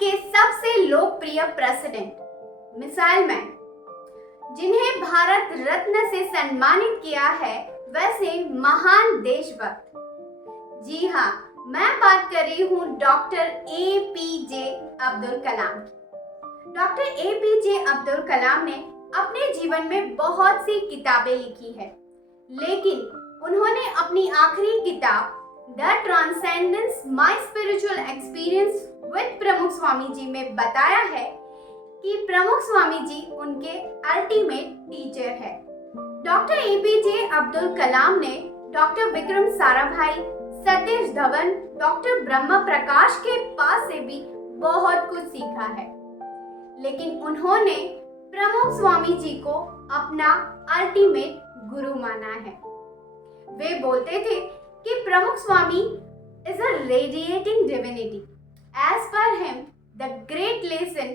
के सबसे लोकप्रिय प्रेसिडेंट मिसाइल मैन, जिन्हें भारत रत्न से सम्मानित किया है, वैसे महान देशभक्त। जी हाँ, मैं बात कर रही हूँ डॉक्टर APJ अब्दुल कलाम की। डॉक्टर APJ अब्दुल कलाम ने अपने जीवन में बहुत सी किताबें लिखी है, लेकिन उन्होंने अपनी आखिरी किताब the transcendence my spiritual experience with प्रमुख स्वामी जी में बताया है कि प्रमुख स्वामी जी उनके अल्टीमेट टीचर है। डॉक्टर APJ अब्दुल कलाम ने डॉक्टर विक्रम साराभाई, सतीश धवन, डॉक्टर ब्रह्म प्रकाश के पास से भी बहुत कुछ सीखा है, लेकिन उन्होंने प्रमुख स्वामी जी को अपना अल्टीमेट गुरु माना है। वे बोलते थे कि प्रमुख स्वामी is a radiating divinity. As per him, the great lesson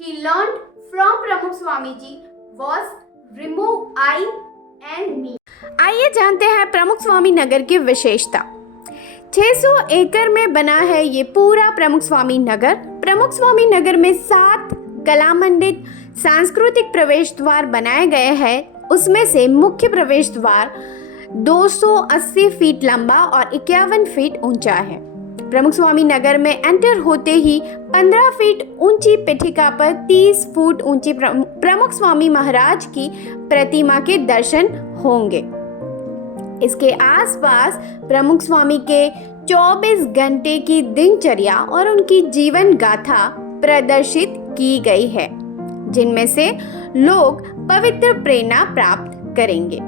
he learned from Pramukh Swami Ji was remove I and me. आइए जानते हैं प्रमुख स्वामी नगर की विशेषता। 600 एकड़ में बना है ये पूरा प्रमुख स्वामी नगर। प्रमुख स्वामी नगर में 7 कला मंडित सांस्कृतिक प्रवेश द्वार बनाए गए हैं। उसमें से मुख्य प्रवेश द्वार 280 फीट लंबा और 51 फीट ऊंचा है। प्रमुख स्वामी नगर में एंटर होते ही 15 फीट ऊंची पीठिका पर 30 फुट ऊंची प्रमुख स्वामी महाराज की प्रतिमा के दर्शन होंगे। इसके आसपास प्रमुख स्वामी के 24 घंटे की दिनचर्या और उनकी जीवन गाथा प्रदर्शित की गई है, जिनमें से लोग पवित्र प्रेरणा प्राप्त करेंगे।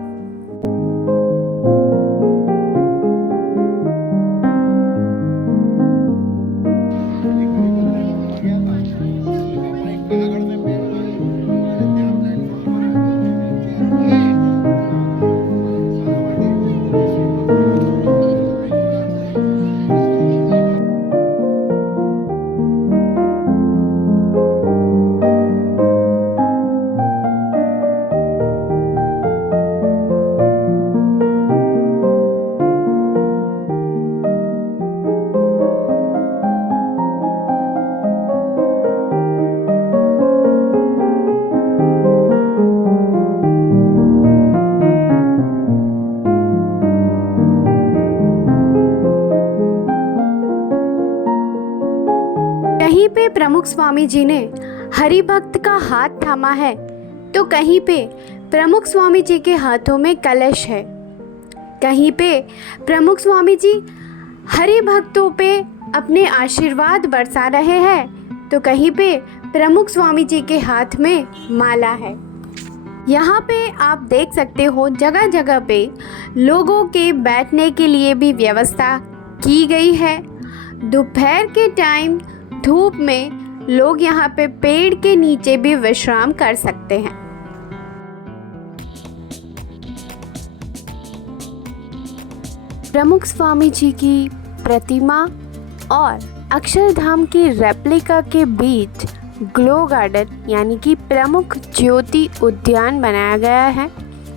कहीं पे प्रमुख स्वामी जी ने हरि भक्त का हाथ थामा है, तो कहीं पे प्रमुख स्वामी जी के हाथों में कलश है। कहीं पे प्रमुख स्वामी जी हरि भक्तों पे अपने आशीर्वाद बरसा रहे हैं, तो कहीं पे प्रमुख स्वामी जी के हाथ में माला है। यहाँ पे आप देख सकते हो जगह जगह पे लोगों के बैठने के लिए भी व्यवस्था की गई है। दोपहर के टाइम धूप में लोग यहाँ पे पेड़ के नीचे भी विश्राम कर सकते हैं। प्रमुख स्वामी जी की प्रतिमा और अक्षरधाम की रेप्लिका के बीच ग्लो गार्डन यानी कि प्रमुख ज्योति उद्यान बनाया गया है।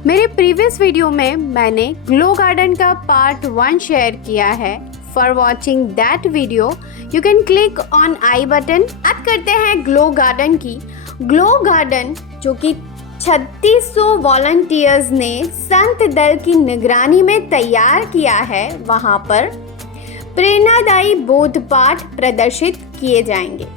मेरे प्रीवियस वीडियो में मैंने ग्लो गार्डन का पार्ट 1 शेयर किया है। For watching that video, you can click on I button। बात करते हैं ग्लो गार्डन की। ग्लो गार्डन जो कि 3600 वॉलंटियर्स ने संत दल की निगरानी में तैयार किया है, वहाँ पर प्रेरणादायी बोध पाठ प्रदर्शित किए जाएंगे।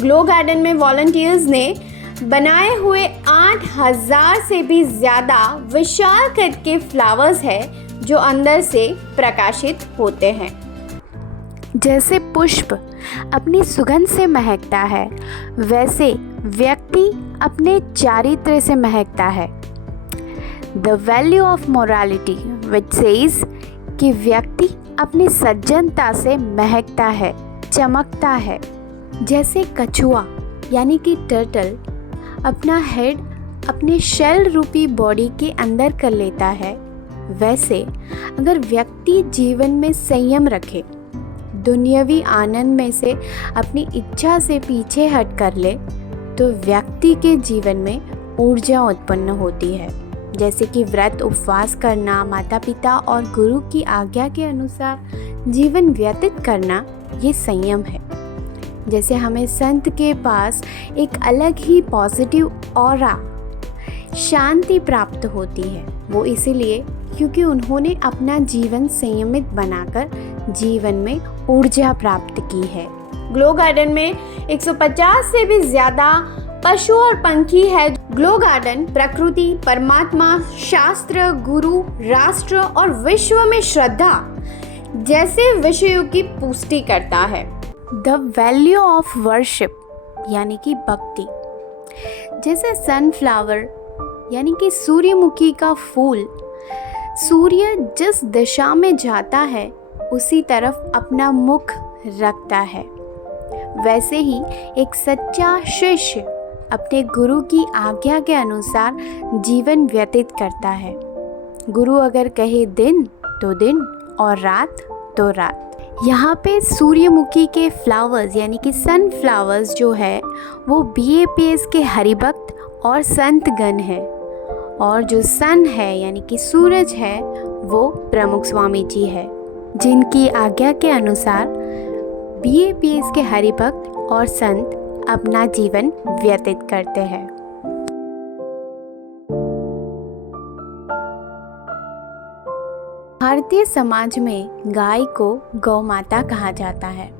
ग्लो गार्डन में वॉलंटियर्स ने बनाए हुए 8000 से भी ज़्यादा विशाल कद के फ्लावर्स है, जो अंदर से प्रकाशित होते हैं। जैसे पुष्प अपनी सुगंध से महकता है, वैसे व्यक्ति अपने चारित्र से महकता है। The value of morality which says कि व्यक्ति अपनी सज्जनता से महकता है, चमकता है। जैसे कछुआ यानी कि टर्टल अपना हेड अपने शेल रूपी बॉडी के अंदर कर लेता है, वैसे अगर व्यक्ति जीवन में संयम रखे, दुनियावी आनंद में से अपनी इच्छा से पीछे हट कर ले, तो व्यक्ति के जीवन में ऊर्जा उत्पन्न होती है। जैसे कि व्रत उपवास करना, माता पिता और गुरु की आज्ञा के अनुसार जीवन व्यतीत करना, ये संयम है। जैसे हमें संत के पास एक अलग ही पॉजिटिव ऑरा, शांति प्राप्त होती है। वो इसीलिए क्योंकि उन्होंने अपना जीवन संयमित बनाकर जीवन में ऊर्जा प्राप्त की है। ग्लो गार्डन में 150 से भी ज़्यादा पशु और पंखी है। ग्लो गार्डन प्रकृति, परमात्मा, शास्त्र, गुरु, राष्ट्र और विश्व में श्रद्धा जैसे विषयों की पुष्टि करता है। द वैल्यू ऑफ वर्शिप यानी कि भक्ति, जैसे सनफ्लावर यानी कि सूर्यमुखी का फूल सूर्य जिस दिशा में जाता है उसी तरफ अपना मुख रखता है, वैसे ही एक सच्चा शिष्य अपने गुरु की आज्ञा के अनुसार जीवन व्यतीत करता है। गुरु अगर कहे दिन तो दिन और रात तो रात। यहाँ पे सूर्यमुखी के फ्लावर्स यानी कि सनफ्लावर्स जो है वो BAPS के हरिभक्त और संतगण है, और जो सन है यानी कि सूरज है वो प्रमुख स्वामी जी है, जिनकी आज्ञा के अनुसार BAPS के हरिभक्त और संत अपना जीवन व्यतीत करते हैं। भारतीय समाज में गाय को गौ माता कहा जाता है।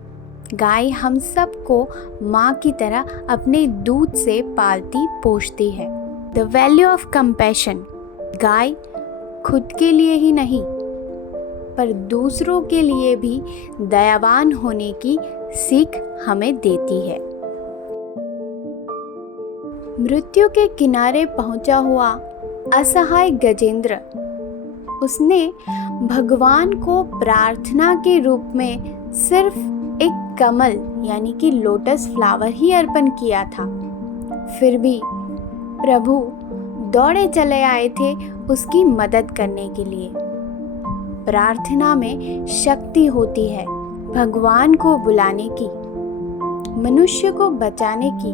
गाय हम सबको माँ की तरह अपने दूध से पालती पोषती है। द वैल्यू ऑफ कंपैशन, गाय खुद के लिए ही नहीं पर दूसरों के लिए भी दयावान होने की सीख हमें देती है। मृत्यु के किनारे पहुंचा हुआ असहाय गजेंद्र, उसने भगवान को प्रार्थना के रूप में सिर्फ एक कमल यानी कि लोटस फ्लावर ही अर्पण किया था। फिर भी प्रभु दौड़े चले आए थे उसकी मदद करने के लिए। प्रार्थना में शक्ति होती है भगवान को बुलाने की, मनुष्य को बचाने की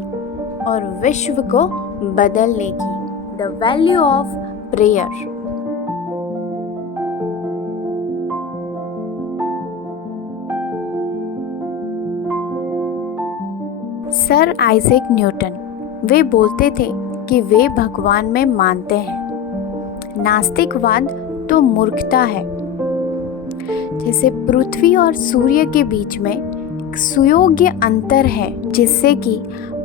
और विश्व को बदलने की। The value of prayer. Sir Isaac Newton, वे बोलते थे कि वे भगवान में मानते हैं। नास्तिकवाद तो मूर्खता है। जैसे पृथ्वी और सूर्य के बीच में एक सुयोग्य अंतर है, जिससे कि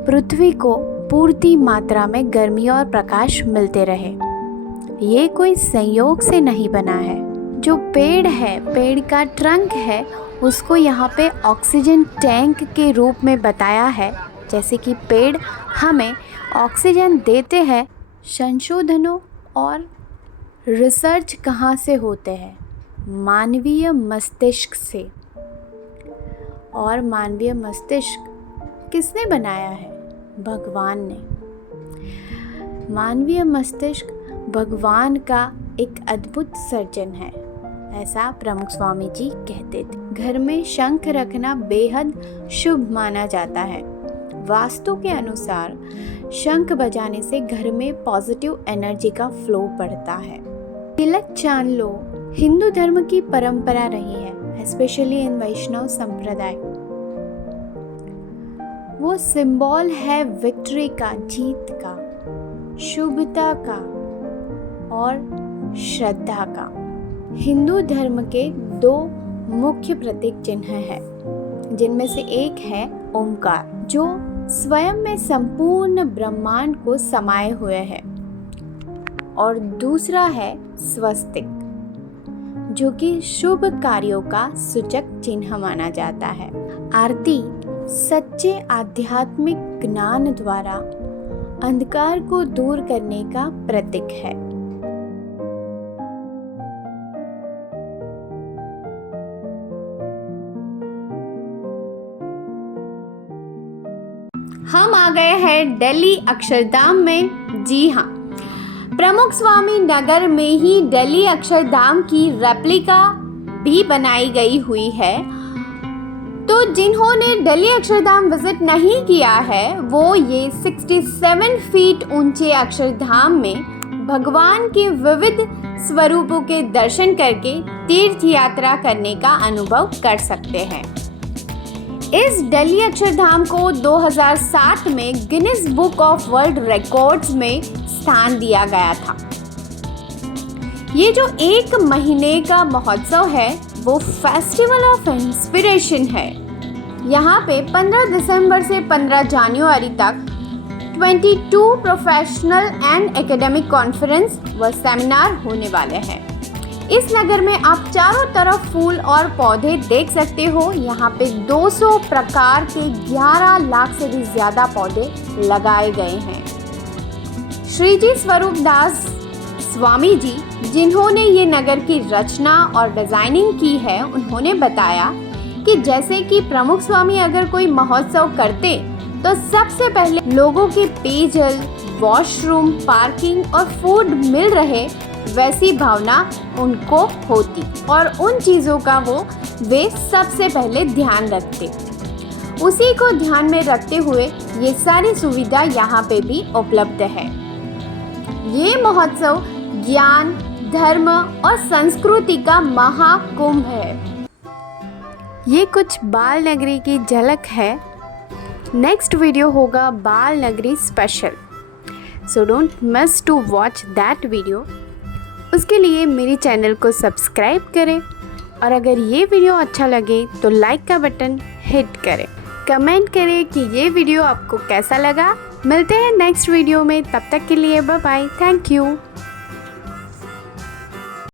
पृथ्वी को पूर्ति मात्रा में गर्मी और प्रकाश मिलते रहे। ये कोई संयोग से नहीं बना है। जो पेड़ है, पेड़ का ट्रंक है, उसको यहाँ पे ऑक्सीजन टैंक के रूप में बताया है। जैसे कि पेड़ हमें ऑक्सीजन देते हैं। संशोधनों और रिसर्च कहाँ से होते हैं? मानवीय मस्तिष्क से। और मानवीय मस्तिष्क किसने बनाया है? भगवान ने। मानवीय मस्तिष्क भगवान का एक अद्भुत सर्जन है, ऐसा प्रमुख स्वामी जी कहते थे। घर में शंख रखना बेहद शुभ माना जाता है। वास्तु के अनुसार शंख बजाने से घर में पॉजिटिव एनर्जी का फ्लो बढ़ता है। तिलक चांद लो हिंदू धर्म की परंपरा रही है, स्पेशली इन वैष्णव संप्रदाय। वो सिंबल है विक्ट्री का, जीत का, शुभता का और श्रद्धा का। हिंदू धर्म के दो मुख्य प्रतीक चिन्ह हैं, जिनमें से एक है ओमकार, जो स्वयं में संपूर्ण ब्रह्मांड को समाये हुए है, और दूसरा है स्वस्तिक, जो कि शुभ कार्यों का सूचक चिन्ह माना जाता है। आरती सच्चे आध्यात्मिक ज्ञान द्वारा अंधकार को दूर करने का प्रतीक है। हम आ गए हैं दिल्ली अक्षरधाम में। जी हाँ, प्रमुख स्वामी नगर में ही दिल्ली अक्षरधाम की रेप्लिका भी बनाई गई हुई है। तो जिन्होंने दिल्ली अक्षरधाम विजिट नहीं किया है, वो ये 67 फीट ऊंचे अक्षरधाम में भगवान के विविध स्वरूपों के दर्शन करके तीर्थ यात्रा करने का अनुभव कर सकते हैं। इस दिल्ली अक्षरधाम को 2007 में Guinness book of world records में स्थान दिया गया था। ये जो 1 महीने का महोत्सव है वो फेस्टिवल ऑफ इंस्पिरेशन है। यहाँ पे 15 दिसंबर से 15 जनवरी तक 22 प्रोफेशनल एंड एकेडमिक कॉन्फ्रेंस व सेमिनार होने वाले हैं। इस नगर में आप चारों तरफ फूल और पौधे देख सकते हो। यहाँ पे 200 प्रकार के 11 लाख से भी ज़्यादा पौधे लगाए गए हैं। श्री जी स्वरूप दास स्वामी जी, जिन्होंने ये नगर की रचना और डिज़ाइनिंग की है, उन्होंने बताया कि जैसे कि प्रमुख स्वामी अगर कोई महोत्सव करते तो सबसे पहले लोगों के पेयजल, वॉशरूम, पार्किंग और फूड मिल रहे, वैसी भावना उनको होती और उन चीज़ों का वे सबसे पहले ध्यान रखते। उसी को ध्यान में रखते हुए ये सारी सुविधा यहाँ पे भी उपलब्ध है। ये महोत्सव ज्ञान, धर्म और संस्कृति का महाकुंभ है। ये कुछ बाल नगरी की झलक है। नेक्स्ट वीडियो होगा Bal Nagari special, so don't miss to watch that video. उसके लिए मेरे चैनल को सब्सक्राइब करें और अगर ये वीडियो अच्छा लगे तो लाइक का बटन हिट करें। कमेंट करें कि ये वीडियो आपको कैसा लगा। मिलते हैं नेक्स्ट वीडियो में, तब तक के लिए बाय बाय। Thank you.